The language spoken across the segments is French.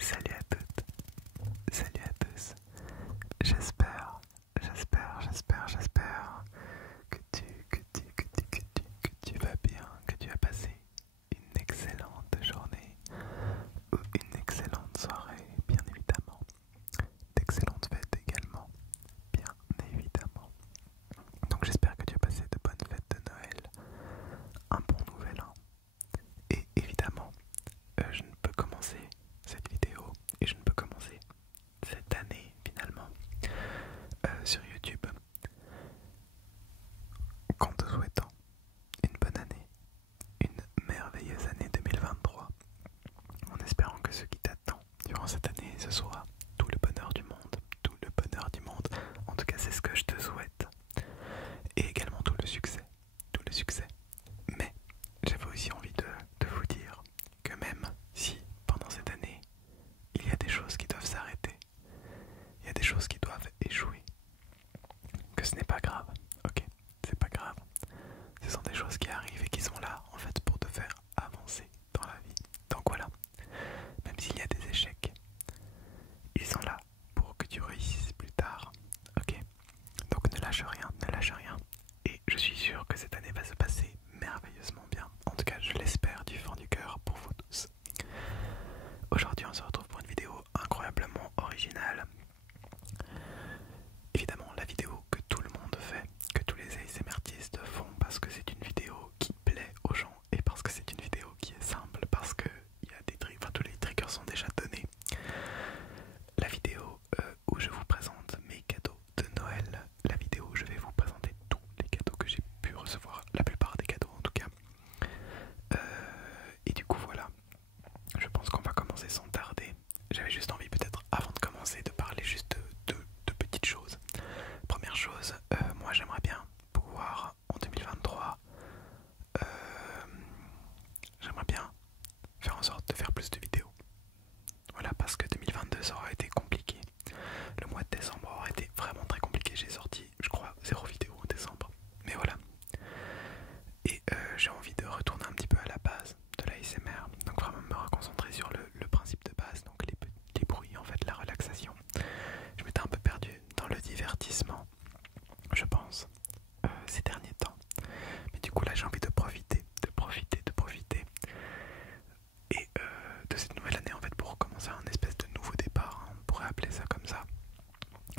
Salut à toutes, salut à tous. J'espère que tu vas bien, que tu as passé une excellente journée ou une excellente soirée, bien évidemment. D'excellentes fêtes également, bien évidemment. Donc j'espère que tu as passé de bonnes fêtes de Noël, un bon nouvel an. Et évidemment, je ne peux commencer cette vidéo et je ne peux commencer cette année finalement sur YouTube qu'en te souhaitant une bonne année, une merveilleuse année 2023, en espérant que ce qui t'attend durant cette année ce soit tout le bonheur du monde, tout le bonheur du monde. En tout cas, c'est ce que je te souhaite, et également tout le succès, tout le succès. Mais j'avais aussi envie de vous dire que même si pendant cette année il y a des choses qui doivent s'arrêter, il y a des choses qui doivent échouer, que ce n'est pas grave, ok, c'est pas grave. Ce sont des choses qui arrivent et qui sont là en fait pour te faire avancer dans la vie. Donc voilà, même s'il y a des échecs, ils sont là pour que tu réussisses plus tard, ok. Donc ne lâche rien, ne lâche rien. Et je suis sûr que cette année va se passer merveilleusement bien. En tout cas, je l'espère du fond du cœur pour vous tous. Aujourd'hui, on se retrouve pour une vidéo incroyablement originale. Évidemment, la vidéo que tout le monde fait, que tous les ASMRtistes font, parce que c'est une vidéo qui plaît aux gens et parce que c'est une vidéo qui est simple, parce que il y a des triggers, enfin tous les triggers sont déjà donnés. La vidéo où je vous présente mes cadeaux de Noël, la vidéo où je vais vous présenter tous les cadeaux que j'ai pu recevoir, la plupart des cadeaux en tout cas. Et du coup voilà, je pense qu'on va commencer sans tarder. J'avais juste envie peut-être avant de commencer de parler juste de petites choses. Première chose, moi j'aimerais bien pouvoir en 2023, j'aimerais bien faire en sorte de faire plus de vidéos. Voilà, parce que 2022 ça aura été compliqué. Le mois de décembre aura été vraiment très compliqué. J'ai sorti, je crois, 0 vidéo en décembre. Mais voilà. Et j'ai envie de retourner un petit peu à la base de la l'ASMR. Donc vraiment me reconcentrer sur le principe de base, donc les bruits, en fait, la relaxation. Je m'étais un peu perdu dans le divertissement, je pense, ces derniers temps. Mais du coup là j'ai envie de profiter. Et de cette nouvelle année en fait pour recommencer un espèce de nouveau départ, hein. On pourrait appeler ça comme ça.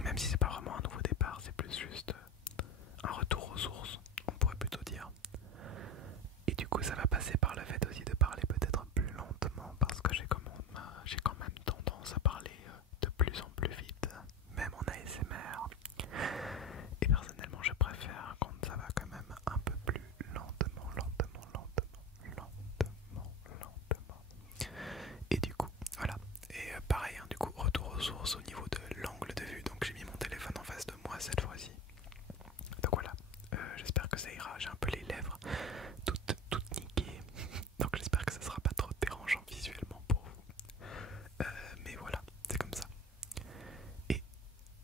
Même si c'est pas vraiment un nouveau départ, c'est plus juste un retour aux sources, on pourrait plutôt dire. Et du coup ça va passer par le fait aussi de parler peut-être plus lentement parce que j'ai quand même tendance à parler de plus en plus vite, même en ASMR. Et personnellement je préfère quand ça va quand même un peu plus lentement. Et du coup, voilà. Et pareil, hein, du coup, retour aux sources au niveau de l'angle de vue. Donc j'ai mis mon téléphone en face de moi cette fois-ci. Donc voilà, j'espère que ça ira. J'ai un peu les lèvres toutes niquées. Donc j'espère que ça sera pas trop dérangeant visuellement pour vous. Mais voilà, c'est comme ça. Et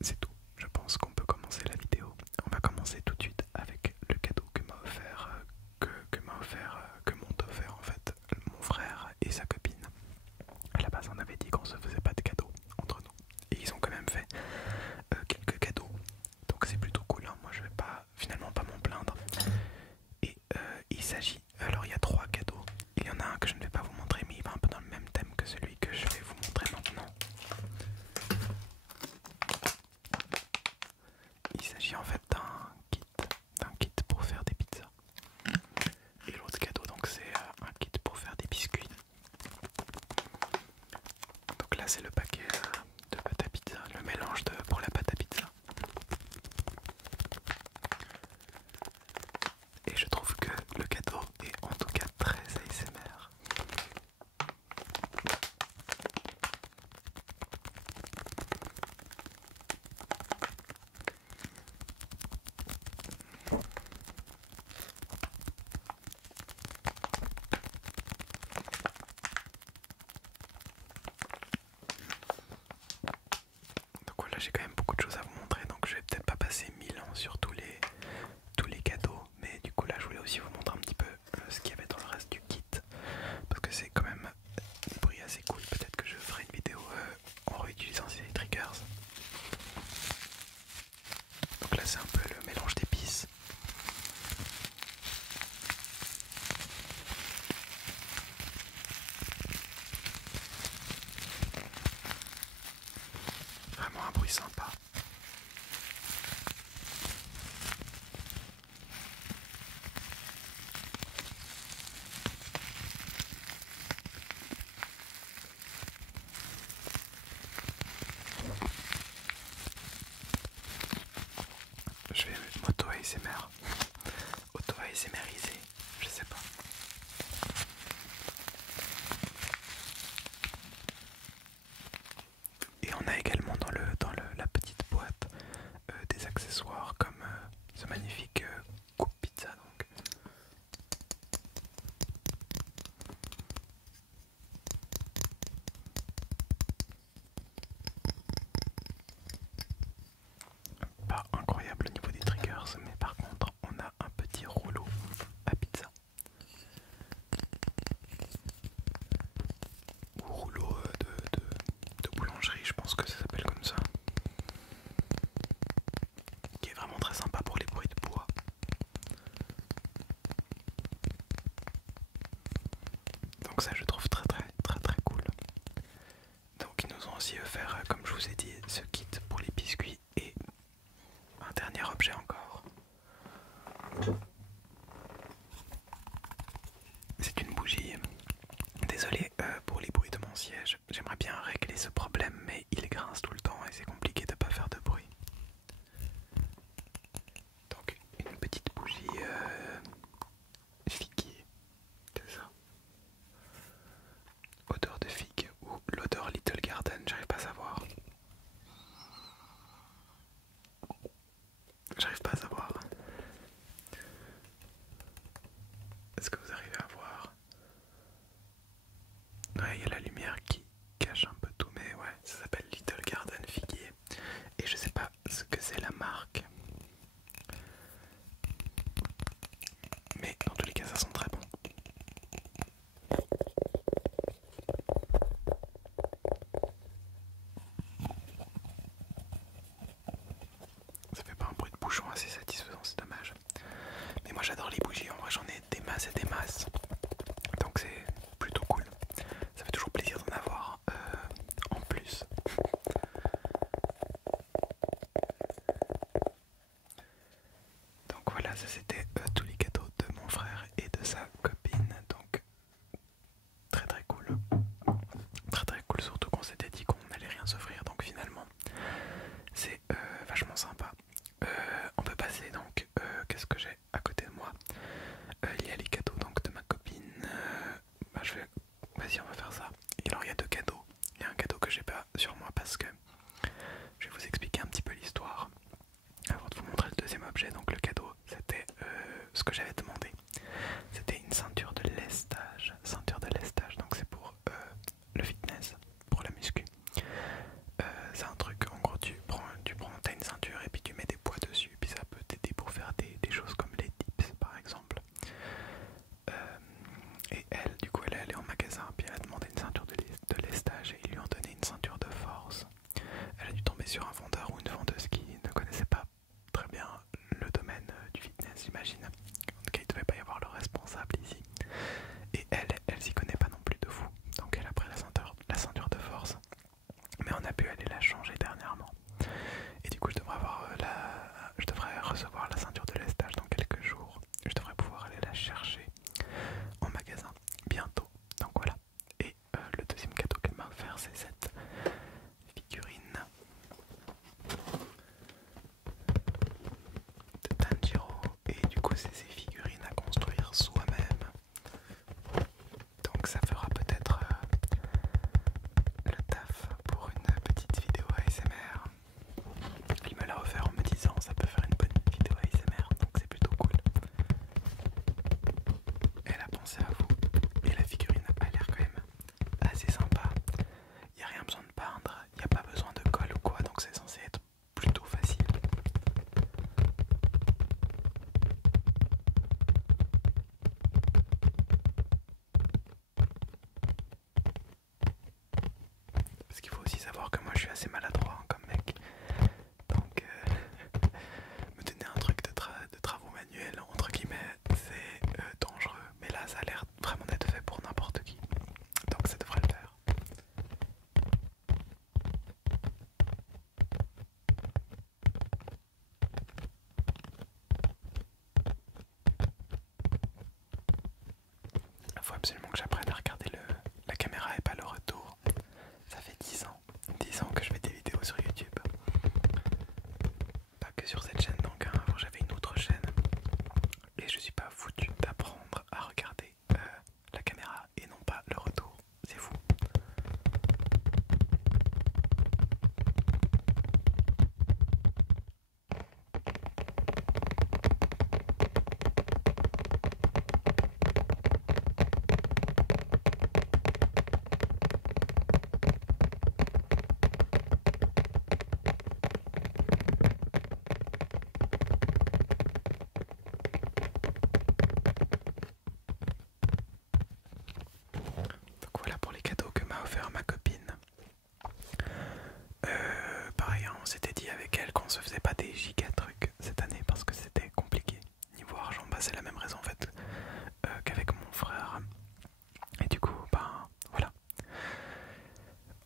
c'est tout. Je pense qu'on peut commencer la vidéo. On va commencer tout de suite avec le cadeau que m'a offert, que m'ont offert en fait mon frère et sa copine. À la base, on avait dit qu'on se faisait pas de cadeaux entre nous. Et ils ont quand même fait quelques cadeaux. Donc c'est plutôt cool, hein. Moi je vais finalement pas m'en plaindre. Et il s'agit, alors il y a 3 cadeaux. Il y en a un que je ne vais pas vous montrer, mais il va un peu dans le même thème que celui que je vais vous montrer maintenant. Il s'agit en fait d'un kit pour faire des pizzas. Et l'autre cadeau donc c'est un kit pour faire des biscuits. Donc là c'est le paquet de pâte à pizza, le mélange pour la pâte à pizza. Et je trouve que le cadeau est en tout cas très ASMR. Donc voilà, j'ai quand même beaucoup de choses à vous montrer, donc je vais peut-être pas passer 1000 ans sur tous les cadeaux, mais du coup là je voulais aussi vous montrer un petit peu ce qu'il y avait dans le reste du kit, parce que c'est quand même des bruits assez cool. Peut-être que je ferai une vidéo ASMR, auto-ASMRisé, je sais pas. Et on a également dans la petite boîte des accessoires comme ce magnifique coupe pizza donc. Pas incroyable au niveau des triggers, mais par contre on a un petit rouleau à pizza. Ou rouleau de boulangerie, je pense que ça s'appelle comme ça. Qui est vraiment très sympa pour les bruits de bois. Donc ça je trouve très cool. Donc ils nous ont aussi offert, comme je vous ai dit, ce kit pour les biscuits et un dernier objet encore. C'est une bougie. Désolé pour les bruits de mon siège. J'aimerais bien régler ce problème mais il grince tout le temps et c'est compliqué de pas faire de bruit. Donc une petite bougie figuier, c'est ça. Odeur de figue ou l'odeur Little Garden, j'arrive pas à savoir. J'arrive pas à savoir. Est-ce que vous arrivez à voir? Ouais, il y a la lumière qui cache un peu tout, mais ouais, ça s'appelle Little Garden Figuier. Et je sais pas ce que c'est la marque. Mais dans tous les cas, ça sent très bon. Ça fait pas un bruit de bouchon assez satisfaisant, c'est dommage. Mais moi j'adore les bougies, en vrai j'en ai des masses et des masses. Donc c'est plutôt cool. Ça fait toujours plaisir d'en avoir en plus. Donc voilà, ça c'était tous les cadeaux de mon frère et de sa copine. Donc très cool. Très cool, surtout qu'on s'était dit qu'on n'allait rien s'offrir. Donc finalement c'est vachement sympa. On peut passer donc, qu'est-ce que j'ai à côté de moi? Il y a les cadeaux donc de ma copine. Vas-y, on va faire ça. Alors il y a deux cadeaux. Il y a un cadeau que j'ai pas sur moi parce que je vais vous expliquer un petit peu l'histoire avant de vous montrer le deuxième objet. Donc le cadeau, c'était ce que j'avais demandé. C'était une ceinture de lestage. Ceinture de lestage, donc c'est pour le fitness, pour la muscu. C'est un truc, en gros, t'as une ceinture et puis tu mets des poids dessus, puis ça peut t'aider pour faire des choses comme les dips par exemple. Et elle, du coup, elle est allée en magasin, puis elle a demandé une ceinture de lestage et ils lui ont donné une ceinture de force. Elle a dû tomber sur un vendeur ou une vendeuse qui ne connaissait pas très bien le domaine du fitness, j'imagine. En tout cas, il ne devait pas y avoir le responsable ici. Et elle s'y connaît pas non plus de fou. Donc elle a pris la ceinture de force. Mais on a pu aller la changer dernièrement. Et du coup, je devrais recevoir la ceinture de lestage dans quelques jours. Je devrais pouvoir aller la chercher en magasin bientôt. Donc voilà. Et le deuxième cadeau qu'elle m'a offert, c'est cette figurine de Tanjiro. Et du coup, c'est ces figurines à construire soi-même. Donc ça fera peut-être le taf pour une petite vidéo ASMR. Il me l'a offert en me disant ça peut faire une bonne vidéo ASMR, donc c'est plutôt cool. Elle a pensé à vous et la figurine a l'air quand même assez sympa. Il n'y a rien besoin de peindre, il n'y a pas besoin de colle ou quoi, donc c'est censé être plutôt facile. Parce qu'il faut aussi savoir que moi je suis assez maladroit comme mec. Donc me donner un truc de travaux manuels, entre guillemets, c'est dangereux. Mais là ça a l'air vraiment d'être fait pour n'importe qui. Donc ça devrait le faire. Il faut absolument que j'apprenne à regarder la caméra et pas le retour. Ça fait 10 ans. 10 ans que je fais des vidéos sur YouTube. Pas que sur cette chaîne donc, hein. Avant j'avais une autre chaîne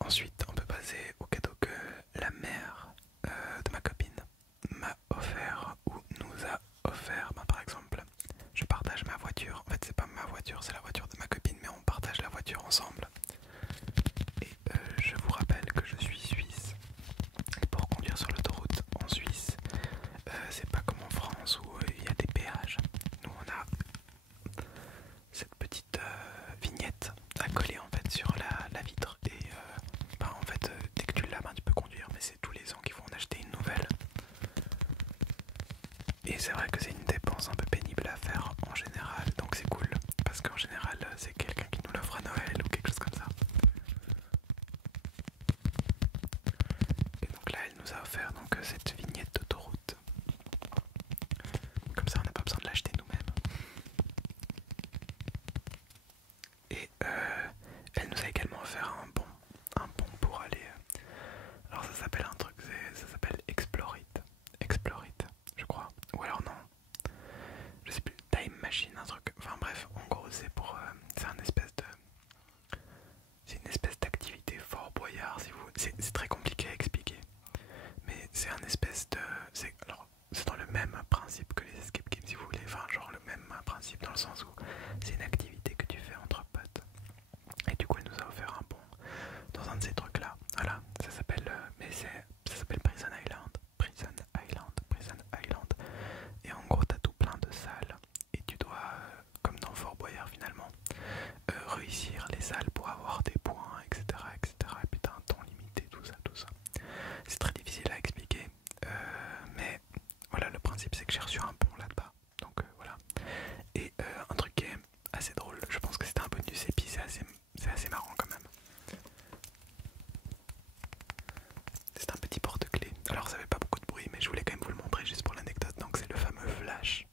Ensuite, on peut passer au cadeau que la mère de ma copine m'a offert ou nous a offert. Par exemple, je partage ma voiture. En fait, c'est pas ma voiture, c'est la voiture de ma copine, mais on partage la voiture ensemble. Et je vous rappelle que je suis suisse. Et pour conduire sur l'autoroute en Suisse, c'est pas comme en France où il y a des péages. Nous, on a cette petite vignette à coller en fait sur la vitre. Et en fait, dès que tu l'as, tu peux conduire, mais c'est tous les ans qu'il faut en acheter une nouvelle. Et c'est vrai que c'est une dépense un peu pénible à faire en général, donc c'est cool, parce qu'en général c'est quelqu'un qui nous l'offre à Noël ou quelque chose comme ça. Et donc là elle nous a offert donc, cette vignette d'autoroute. Comme ça on n'a pas besoin de l'acheter nous-mêmes. Et elle nous a également offert un bon pour aller... alors ça s'appelle un truc, ça s'appelle Explore It, je crois. Ou alors non, je sais plus, Time Machine, un truc. Enfin bref, en gros c'est pour... c'est une espèce d'activité Fort Boyard si vous... C'est très compliqué à expliquer. Mais c'est un espèce de... Alors, c'est dans le même principe que les escape games si vous voulez. Enfin genre le même principe dans le sens où c'est une activité que tu fais entre potes. Et du coup elle nous a offert un bon dans un de ces trucs là. Voilà, ça s'appelle... ça s'appelle Prison Island. Et en gros t'as tout plein de salles. Et tu dois, comme dans Fort Boyard finalement, réussir les salles pour avoir des points, etc. Et puis t'as un temps limité, tout ça. C'est très difficile à expliquer. Mais voilà, le principe c'est que j'ai reçu un bon là-bas. Donc voilà. Et un truc qui est assez drôle, je pense que c'était un bonus et puis c'est assez marrant quand même. C'est un petit porte-clés. Alors ça fait pas beaucoup de bruit, mais je voulais quand même vous le montrer juste pour l'anecdote. Donc c'est le fameux flash.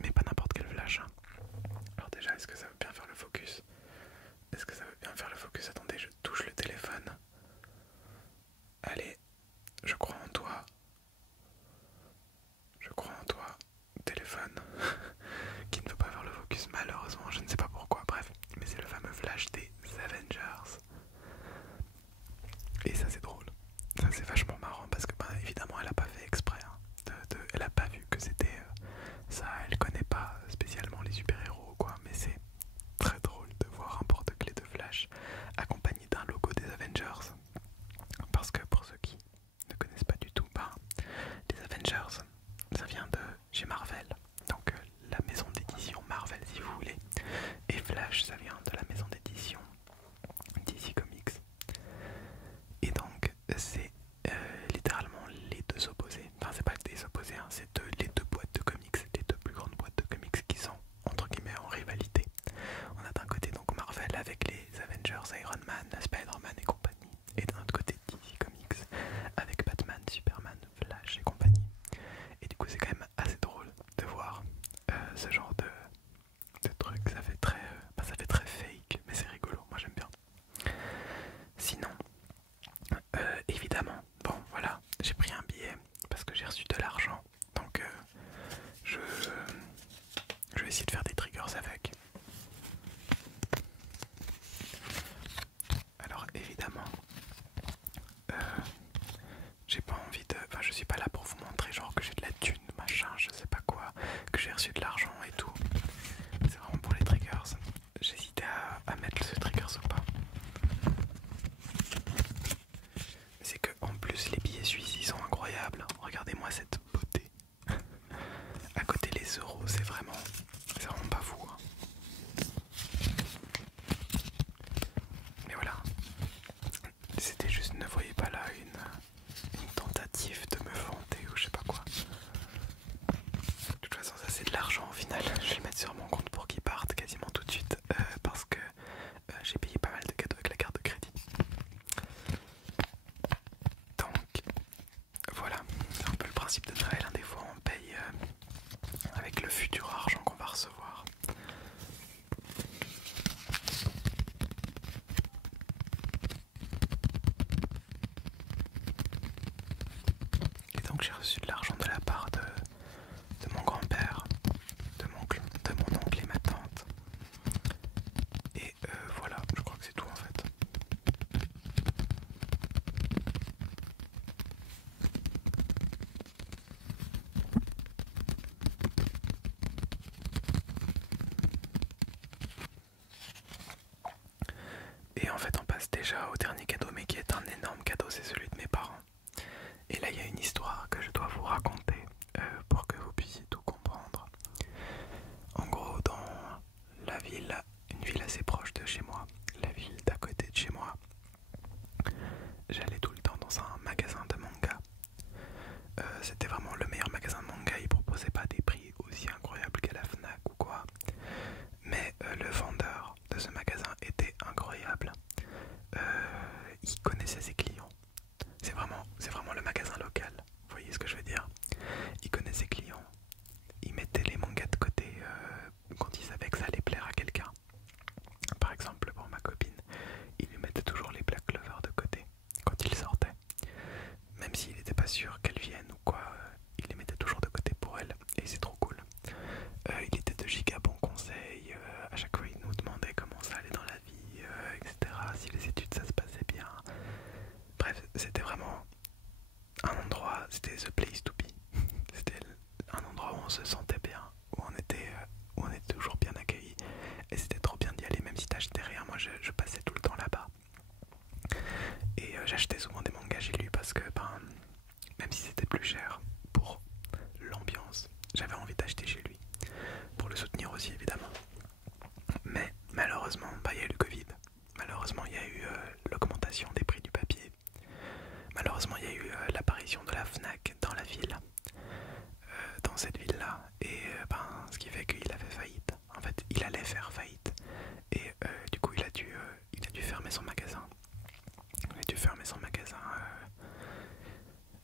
Mais pas n'importe quel flash. Hein. Alors déjà, est-ce que ça veut bien faire le focus? Attendez, je touche le téléphone. Allez, je crois en toi. Téléphone. Qui ne veut pas faire le focus, malheureusement, je ne sais pas pourquoi. Bref, mais c'est le fameux flash des Avengers. Et ça c'est drôle. Ça c'est vachement marrant parce que évidemment elle a pas fait exprès. Hein. Elle a pas vu que c'était ça. Elle connaît pas spécialement les super-héros quoi. Mais c'est très drôle de voir un porte-clés de Flash accompagné d'un logo des Avengers. Parce que pour ceux qui ne connaissent pas du tout, les Avengers, ça vient de chez Marvel. Donc la maison d'édition Marvel si vous voulez. Et Flash ça vient de la maison d'édition DC Comics. Et donc c'est littéralement les deux opposés. Enfin c'est pas des opposés, hein, c'est les deux boîtes de comics, les deux plus grandes boîtes de comics qui sont entre guillemets en rivalité. On a d'un côté donc Marvel avec les Avengers, Iron Man, Spider-Man et compagnie. Et d'un autre côté DC Comics avec Batman, Superman, Flash et compagnie. Et du coup c'est quand même assez drôle de voir ce genre de truc. Ça fait très fake, mais c'est rigolo, moi j'aime bien. Sinon, évidemment, bon voilà, j'ai pris un billet parce que j'ai reçu de l'argent. Donc je vais essayer de faire des triggers avec. Alors évidemment, j'ai pas envie de... Enfin je suis pas là pour vous montrer genre que j'ai de la thune, machin, je sais pas quoi, que j'ai reçu de l'argent et tout. C'est vraiment pour les triggers. J'hésitais à mettre ce triggers ou pas. C'est que en plus les billets suisses ils sont incroyables. Regardez-moi cette beauté. À côté les euros c'est vraiment pas fou. Hein. Mais voilà. C'était juste, ne voyez pas là une tentative de me vanter ou je sais pas quoi. De toute façon ça c'est de l'argent au final. Je vais le mettre sur mon compte pour qu'il parte quasiment tout de suite. Parce que j'ai payé pas mal de cadeaux avec la carte de crédit. Donc voilà, c'est un peu le principe de Noël, hein. Des fois on paye avec le futur argent qu'on va recevoir. Et donc j'ai reçu de l'argent de la part de mon grand-père, de mon oncle et ma tante. Et voilà, je crois que c'est tout en fait. je passais tout le temps là-bas. Et j'achetais souvent des mangas chez lui parce que même si c'était plus cher pour l'ambiance, j'avais envie d'acheter chez lui. Pour le soutenir aussi évidemment. Mais malheureusement, il y a eu le Covid. Malheureusement, il y a eu l'augmentation des prix du papier. Malheureusement, il y a eu l'apparition de la FNAC dans la ville, dans cette ville-là. Et ce qui fait qu'il a fait faillite. En fait, il allait faire faillite. Et du coup, il a dû fermer son magasin. Il a dû fermer son magasin.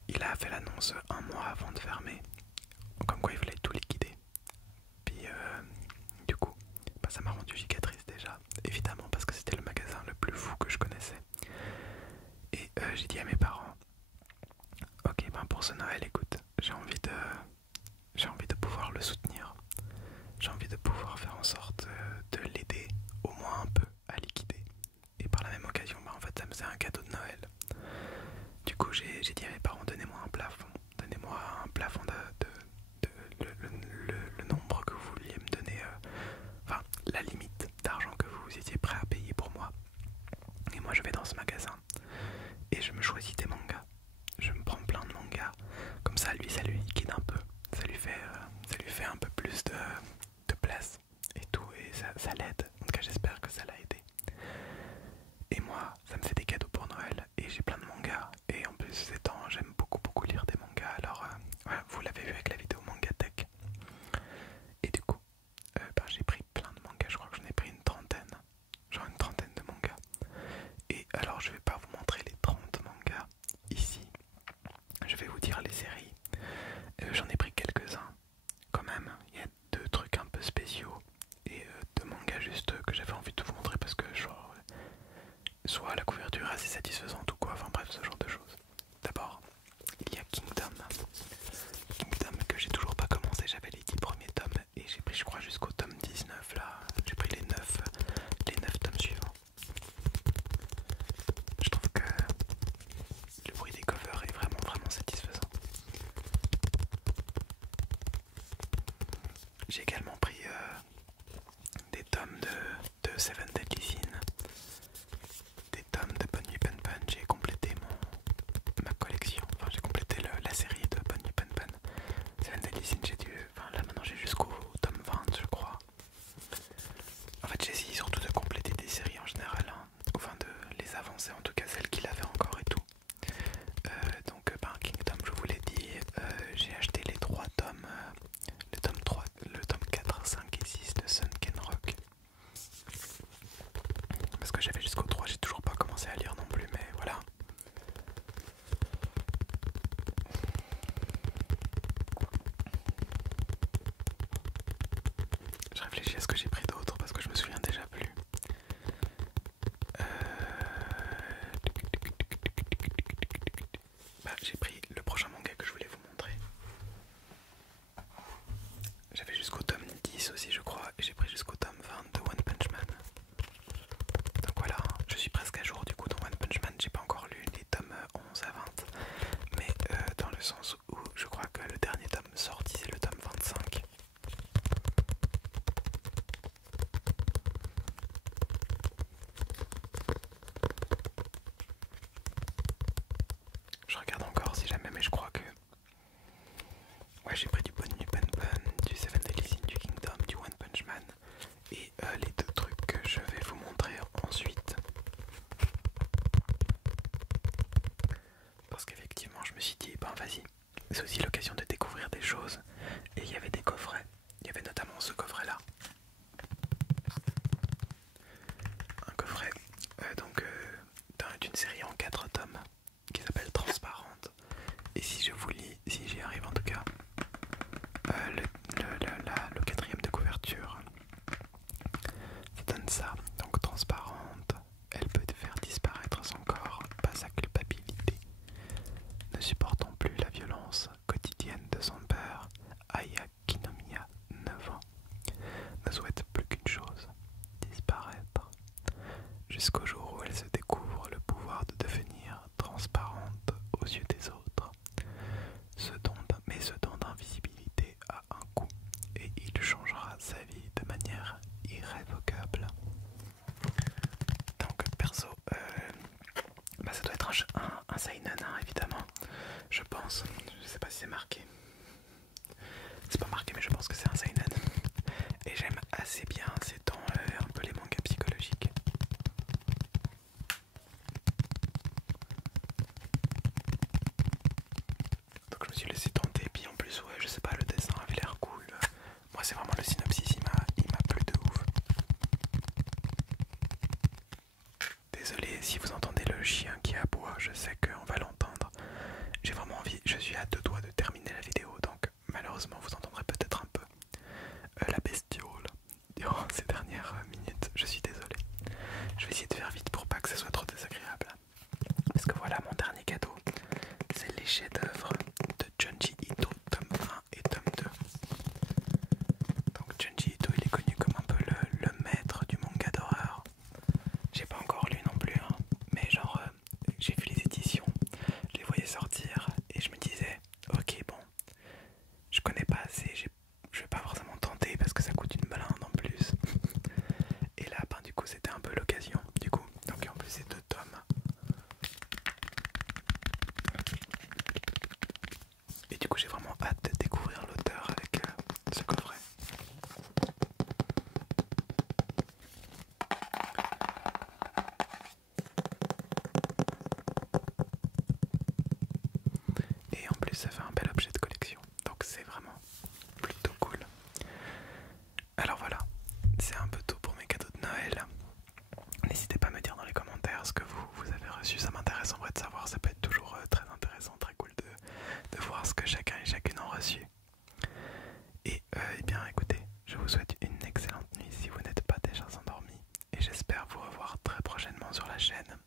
Il a fait l'annonce un mois avant de fermer. Comme quoi, il voulait tout liquider. Puis, du coup, ça m'a rendu giga triste déjà. Évidemment, parce que c'était le magasin le plus fou que je connaissais. Et j'ai dit à mes parents, ok, pour ce Noël, écoute, j'ai envie de pouvoir le soutenir. J'ai envie de pouvoir faire en sorte de l'aider au moins un peu à liquider. Et par la même occasion, en fait, ça me faisait un cadeau de Noël. Du coup, j'ai dit à mes parents, donnez-moi un plafond. Donnez-moi un plafond le nombre que vous vouliez me donner. La limite d'argent que vous étiez prêt à payer pour moi. Et moi, je vais dans ce magasin et je me choisis des mangas. Je me prends plein de mangas. Comme ça, lui, ça lui liquide un peu. Ça lui fait un peu plus de place et tout. Et ça l'aide. En tout cas, j'espère que ça l'a aidé. Et moi, ça me fait des cadeaux pour Noël. Et j'ai plein de mangas. Et en plus, ces temps, j'aime beaucoup lire des mangas. Alors, voilà, vous l'avez vu avec la vidéo Mangatech. Et du coup, j'ai pris plein de mangas. Je crois que j'en ai pris une trentaine. Genre une trentaine de mangas. Et alors, je vais pas vous montrer les 30 mangas ici. Je vais vous dire les séries. J'en ai pris quelques-uns quand même. Il y a 2 trucs un peu spéciaux et 2 mangas juste que j'avais envie de vous montrer parce que genre soit la couverture est assez satisfaisante ou quoi, enfin bref, ce genre de choses. D'abord, il y a Kingdom. Kingdom que j'ai toujours pas commencé, j'avais les 10 premiers tomes et j'ai pris je crois jusqu'au tome 19 là. J'ai pris les 9 tomes suivants. Je trouve que le bruit des covers est vraiment satisfaisant. J'ai également pris des tomes de Seven Deadly Sins, des tomes de Bunny Pen Pen. J'ai complété ma collection, enfin j'ai complété la série de Bunny Pen Pen. Seven Deadly Sins, là maintenant j'ai jusqu'au tome 20 je crois. En fait j'essaye surtout de compléter des séries en général, hein, enfin de les avancer, en tout cas celles qu'il avait encore et tout. Donc Kingdom, je vous l'ai dit, j'ai acheté les 3 tomes, le tome 4, 5 et 6 de Sunken Rock. Parce que j'avais jusqu'au 3, j'ai toujours pas commencé à lire non plus, mais voilà. Je réfléchis à ce que j'ai pris d'autre parce que je me souviens déjà plus. J'ai pris le prochain manga que je voulais vous montrer. J'avais jusqu'au tome 10 aussi je crois et j'ai pris jusqu'au tome 20 de One Punch Man. Donc voilà, je suis presque à jour du coup dans One Punch Man. J'ai pas encore lu les tomes 11 à 20, mais dans le sens où je crois que le dernier tome sorti c'est le tome 25. Je regarde encore si jamais, mais je crois que... Ouais, j'ai pris du Bunny Pen Pen, du Seven Deadly Sins, du Kingdom, du One Punch Man. Et les 2 trucs que je vais vous montrer ensuite. Parce qu'effectivement, je me suis dit, vas-y, c'est aussi l'occasion de découvrir des choses. Et il y avait des coffrets. Il y avait notamment ce coffret-là. Un coffret d'une série en 4 tomes qui s'appelle Transparente. Et si je vous lis, si j'y arrive en tout cas, le 4e de couverture, ça donne ça. Donc transparente, elle peut faire disparaître son corps, pas sa culpabilité. Ne supportant plus la violence quotidienne de son père, Aya Kinomiya, 9 ans, ne souhaite plus qu'une chose, disparaître. Jusqu'au jour où elle se découvre le pouvoir de devenir transparente aux yeux des autres. Mais ce don d'invisibilité a un coût et il changera sa vie de manière irrévocable. me suis laissé tenter, puis en plus ouais je sais pas, le dessin avait l'air cool. Moi c'est vraiment le synopsis, il m'a plu de ouf. Désolé si vous entendez le chien qui aboie, je sais qu'on va l'entendre. J'ai vraiment envie, je suis à deux doigts de terminer la vidéo, donc malheureusement vous entendrez peut-être un peu la bestiole durant ces dernières minutes, je suis désolé. Je vais essayer de faire vite pour pas que ce soit trop désagréable. Parce que voilà mon dernier cadeau, c'est les chefs-d'œuvre de Junji Ito, tome 1 et tome 2. Donc Junji Ito il est connu comme un peu le maître du manga d'horreur. J'ai pas encore lu non plus, hein, mais genre j'ai vu les éditions, je les voyais sortir et je me disais ok bon, je connais pas assez, je vais pas forcément tenter parce que ça coûte une blinde en plus. Et là ben, du coup c'était un peu l'occasion du coup, donc en plus c'est 2 tomes. Et du coup j'ai vraiment hâte de découvrir l'auteur avec ce coffret. Et en plus ça fait un bel objet de collection, donc c'est vraiment plutôt cool. Alors voilà, c'est un peu tôt pour mes cadeaux de Noël. N'hésitez pas à me dire dans les commentaires ce que vous avez reçu, ça m'intéresse en vrai de savoir, ça peut être toujours très intéressant, très cool de voir ce que chacun et chacune ont reçu. Et eh bien écoutez, je vous souhaite une excellente nuit si vous n'êtes pas déjà endormi et j'espère vous revoir très prochainement sur la chaîne.